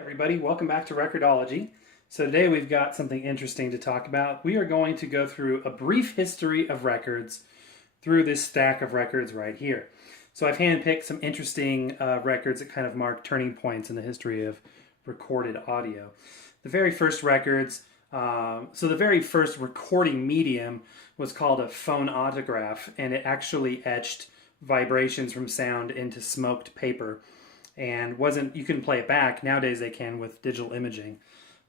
Everybody, welcome back to Record-ology. So today we've got something interesting to talk about. We are going to go through a brief history of records through this stack of records right here. So I've handpicked some interesting records that kind of mark turning points in the history of recorded audio. The very first records, the very first recording medium was called a phonautograph, and it actually etched vibrations from sound into smoked paper. And you couldn't play it back. Nowadays they can with digital imaging,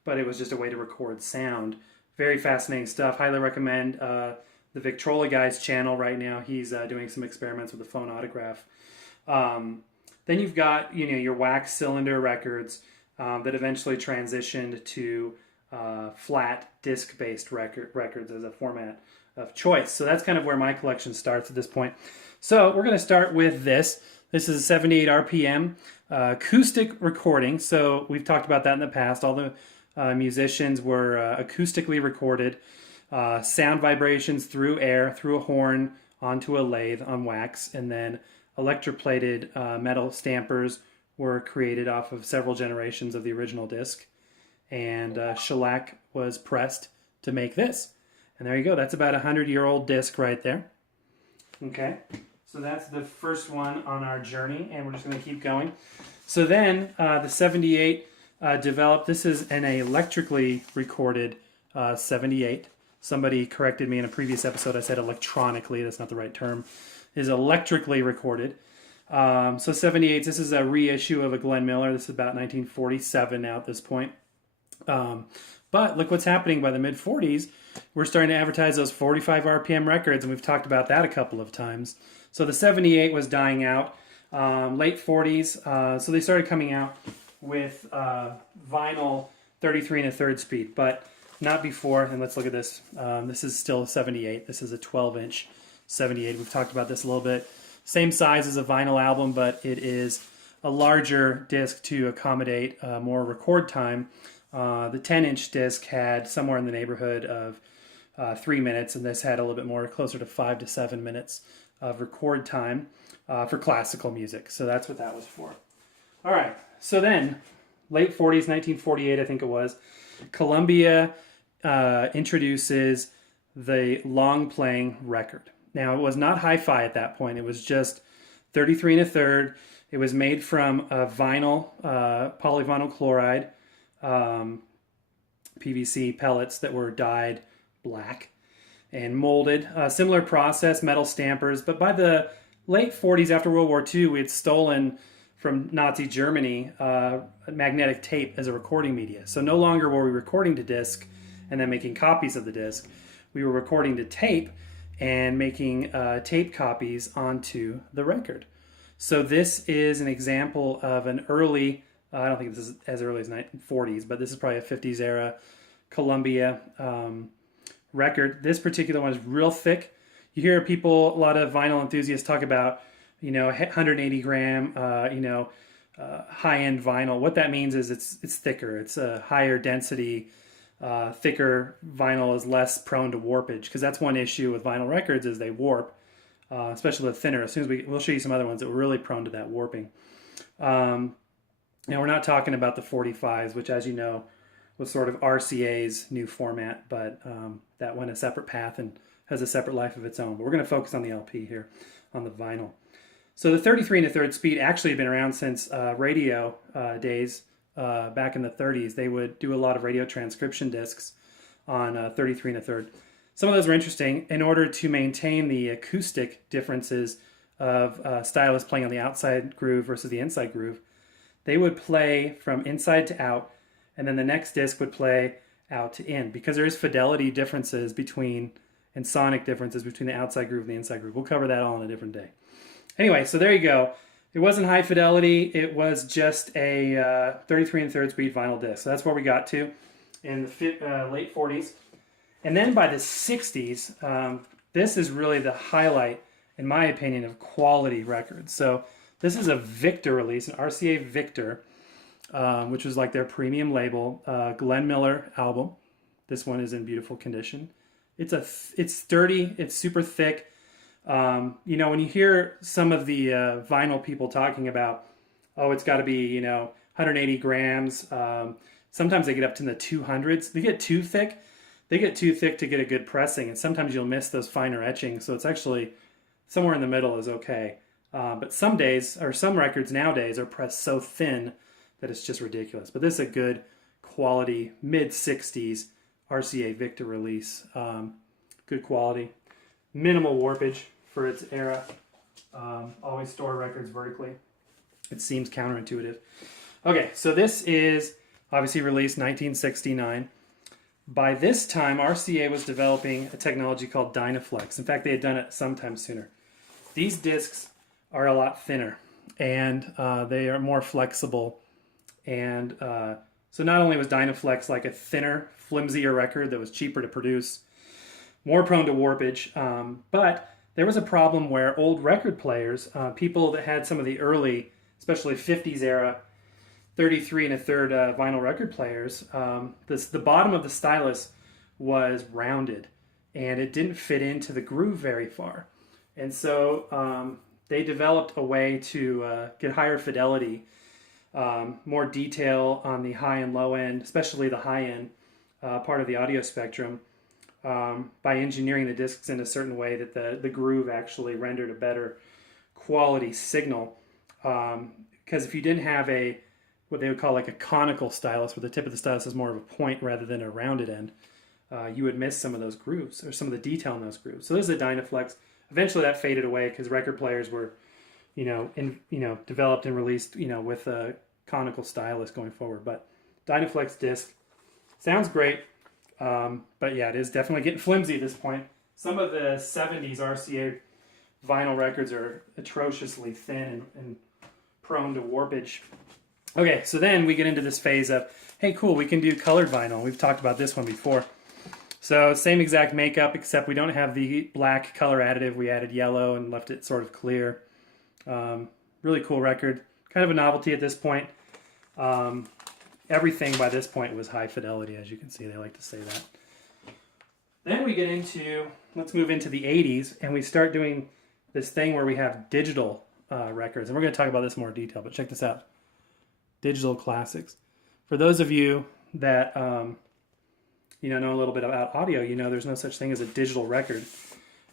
but it was just a way to record sound. Very fascinating stuff. Highly recommend the Victrola guy's channel right now. He's doing some experiments with the phonautograph. Then you've got your wax cylinder records that eventually transitioned to flat disc-based records as a format of choice. So that's kind of where my collection starts at this point. So we're going to start with this. This is a 78 RPM acoustic recording. So we've talked about that in the past. All the musicians were acoustically recorded. Sound vibrations through air, through a horn, onto a lathe on wax, and then electroplated metal stampers were created off of several generations of the original disc. And shellac was pressed to make this. And there you go. That's about a 100-year-old disc right there. Okay. So that's the first one on our journey, and we're just going to keep going. So then the 78 developed. This is an electrically recorded 78. Somebody corrected me in a previous episode. I said electronically. That's not the right term. It is electrically recorded. So 78, this is a reissue of a Glenn Miller. This is about 1947 now at this point. But look what's happening by the mid-40s. We're starting to advertise those 45 RPM records, and we've talked about that a couple of times. So the 78 was dying out, late 40s. So they started coming out with vinyl 33 1/3 speed, but not before. And let's look at this. This is still 78. This is a 12-inch 78. We've talked about this a little bit. Same size as a vinyl album, but it is a larger disc to accommodate more record time. The 10-inch disc had somewhere in the neighborhood of 3 minutes, and this had a little bit more, closer to 5 to 7 minutes of record time for classical music. So that's what that was for. All right. So then, late 40s, 1948, I think it was, Columbia introduces the long-playing record. Now, it was not hi-fi at that point. It was just 33 1/3. It was made from a vinyl, polyvinyl chloride, PVC pellets that were dyed black and molded. Similar process, metal stampers. But by the late 40s, after World War II, we had stolen from Nazi Germany magnetic tape as a recording media. So no longer were we recording to disc and then making copies of the disc. We were recording to tape and making tape copies onto the record. So this is an example of an early, I don't think this is as early as 1940s, but this is probably a 50s era Columbia record. This particular one is real thick. You hear people, a lot of vinyl enthusiasts talk about, 180 gram, high-end vinyl. What that means is it's thicker. It's a higher density, thicker vinyl is less prone to warpage, because that's one issue with vinyl records is they warp, especially the thinner. As soon as we'll show you some other ones that were really prone to that warping. Now we're not talking about the 45s, which, as you know, was sort of RCA's new format, but that went a separate path and has a separate life of its own. But we're going to focus on the LP here, on the vinyl. So the 33 1/3 speed actually had been around since radio days. Back in the 30s, they would do a lot of radio transcription discs on 33 1/3. Some of those were interesting. In order to maintain the acoustic differences of stylists playing on the outside groove versus the inside groove, they would play from inside to out, and then the next disc would play out to in, because there is fidelity differences and sonic differences between the outside groove and the inside groove. We'll cover that all on a different day. Anyway, so there you go. It wasn't high fidelity. It was just a 33 1/3 speed vinyl disc. So that's where we got to in the late 40s. And then by the 60s, this is really the highlight, in my opinion, of quality records. So this is a Victor release, an RCA Victor, which was like their premium label, Glenn Miller album. This one is in beautiful condition. It's sturdy. It's super thick. When you hear some of the vinyl people talking about, oh, it's got to be, 180 grams. Sometimes they get up to the 200s. They get too thick. They get too thick to get a good pressing, and sometimes you'll miss those finer etchings. So it's actually somewhere in the middle is okay. But some days, or some records nowadays, are pressed so thin that it's just ridiculous. But this is a good quality mid-60s RCA Victor release. Good quality. Minimal warpage for its era. Always store records vertically. It seems counterintuitive. Okay, so this is obviously released 1969. By this time, RCA was developing a technology called dynaflex. In fact, they had done it sometime sooner. These discs are a lot thinner, and they are more flexible. And so not only was dynaflex like a thinner, flimsier record that was cheaper to produce, more prone to warpage, but there was a problem where old record players, people that had some of the early, especially 50s era, 33 and a third vinyl record players, the bottom of the stylus was rounded and it didn't fit into the groove very far. And so they developed a way to get higher fidelity, more detail on the high and low end, especially the high end part of the audio spectrum, by engineering the discs in a certain way that the groove actually rendered a better quality signal. Because if you didn't have what they would call like a conical stylus, where the tip of the stylus is more of a point rather than a rounded end, you would miss some of those grooves or some of the detail in those grooves. So this is a dynaflex. Eventually that faded away because record players were, developed and released, with a conical stylus going forward. But dynaflex disc sounds great, but yeah, it is definitely getting flimsy at this point. Some of the 70s RCA vinyl records are atrociously thin and prone to warpage. Okay, so then we get into this phase of, hey, cool, we can do colored vinyl. We've talked about this one before. So same exact makeup, except we don't have the black color additive. We added yellow and left it sort of clear. Really cool record. Kind of a novelty at this point. Everything by this point was high fidelity, as you can see. They like to say that. Then we get into, let's move into the 80s, and we start doing this thing where we have digital records. And we're going to talk about this in more detail, but check this out. Digital classics. For those of you that know a little bit about audio, there's no such thing as a digital record.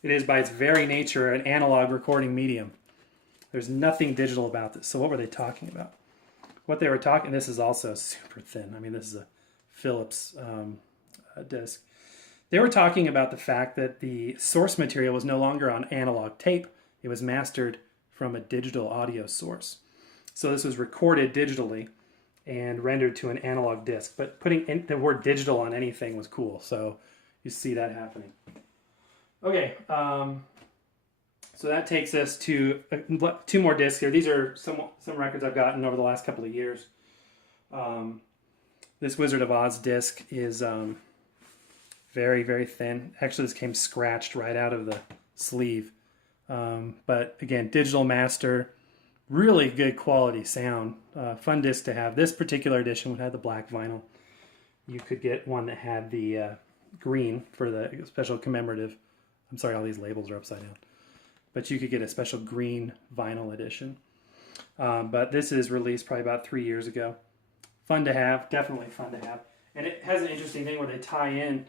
It is by its very nature an analog recording medium. There's nothing digital about this. So what were they talking about? What they were talking, this is also super thin. I mean, this is a Philips disc. They were talking about the fact that the source material was no longer on analog tape. It was mastered from a digital audio source. So this was recorded digitally and rendered to an analog disc. But putting the word digital on anything was cool. So you see that happening. Okay, so that takes us to two more discs here. These are some records I've gotten over the last couple of years. This Wizard of Oz disc is very, very thin. Actually, this came scratched right out of the sleeve. But again, digital master. Really good quality sound. Fun disc to have. This particular edition would have the black vinyl. You could get one that had the green for the special commemorative. I'm sorry, all these labels are upside down. But you could get a special green vinyl edition. But this is released probably about 3 years ago. Fun to have. Definitely fun to have. And it has an interesting thing where they tie in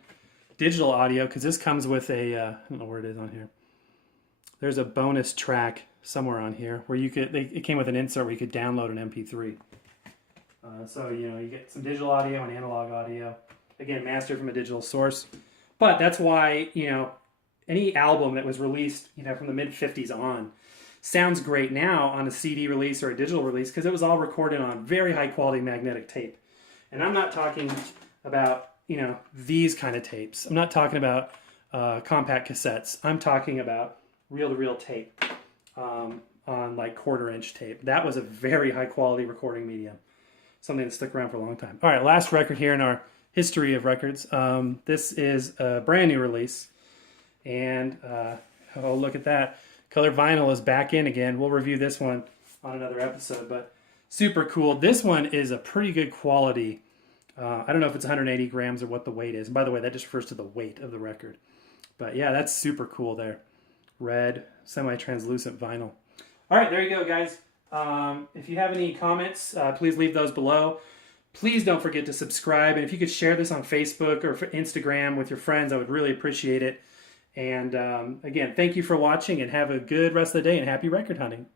digital audio, because this comes with a, I don't know where it is on here. There's a bonus track somewhere on here where it came with an insert where you could download an MP3. So, you get some digital audio and analog audio. Again, mastered from a digital source. But that's why, any album that was released, from the mid-50s on sounds great now on a CD release or a digital release because it was all recorded on very high-quality magnetic tape. And I'm not talking about, these kind of tapes. I'm not talking about compact cassettes. I'm talking about reel-to-reel tape. On like 1/4-inch tape. That was a very high quality recording medium. Something that stuck around for a long time. All right, last record here in our history of records. This is a brand new release. And, oh, look at that. Color vinyl is back in again. We'll review this one on another episode, but super cool. This one is a pretty good quality. I don't know if it's 180 grams or what the weight is. And by the way, that just refers to the weight of the record. But yeah, that's super cool there. Red, semi-translucent vinyl. All right, there you go, guys. If you have any comments, please leave those below. Please don't forget to subscribe. And if you could share this on Facebook or Instagram with your friends, I would really appreciate it. And again, thank you for watching and have a good rest of the day and happy record hunting.